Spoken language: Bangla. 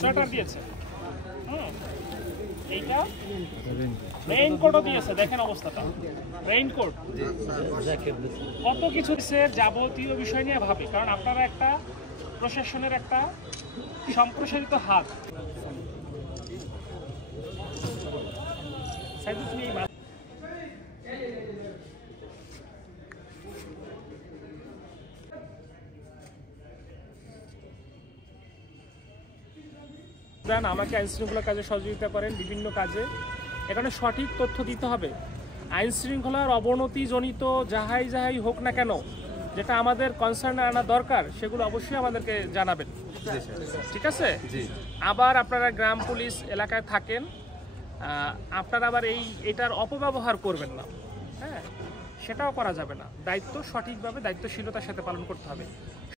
সোয়েটার দিয়েছে, এইটা রেইনকোটও দিয়েছে। দেখেন অবস্থাটা, রেইনকোট, কত কিছু যাবতীয় বিষয় নিয়ে ভাবে, কারণ আপনারা একটা প্রশাসনের একটা সম্প্রসারিত হাত। আমাকে আইন শৃঙ্খলা কাজে সহযোগিতা করেন বিভিন্ন কাজে, এখানে সঠিক তথ্য দিতে হবে। আইন শৃঙ্খলার অবনতিজনিত যাহাই হোক না কেন, যেটা আমাদের কনসার্নে আনা দরকার সেগুলো অবশ্যই আমাদেরকে জানাবেন, ঠিক আছে? আবার আপনারা গ্রাম পুলিশ এলাকায় থাকেন, আপনারা আবার এটার অপব্যবহার করবেন না, হ্যাঁ, সেটাও করা যাবে না। দায়িত্ব সঠিকভাবে দায়িত্বশীলতার সাথে পালন করতে হবে।